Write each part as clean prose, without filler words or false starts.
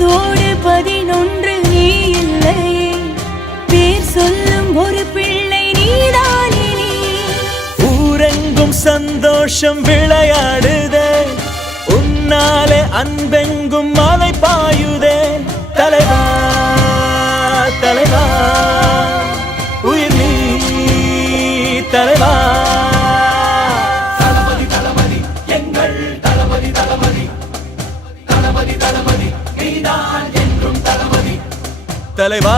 10 11 நீ இல்லையே பேர் சொல்லும் ஒரு பிள்ளை நீதானே நீ ஊரெங்கும் சந்தோஷம் விளையாடுதே உன்னாலே அன்பெங்கும் மலை பாயுதே தலைவா தலைவா உயிர் நீ தலைவா தளபதி தளபதி எங்கள் தளபதி தளபதி தளபதி தளபதி நீதான் என்றும் தளபதி தலைவா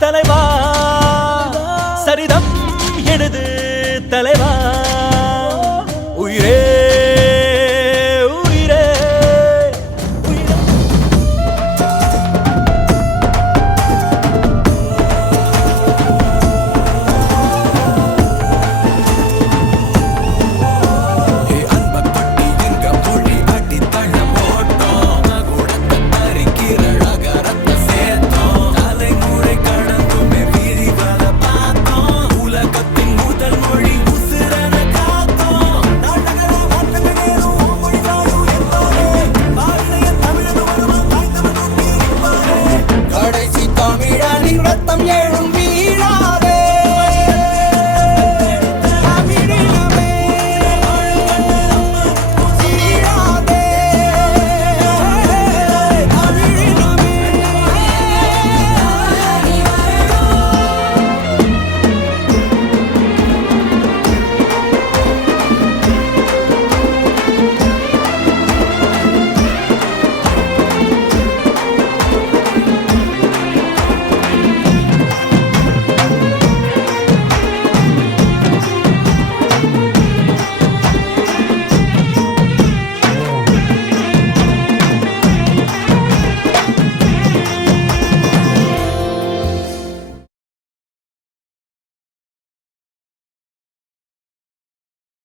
தலைவா சரிதம் எழுது தலைவா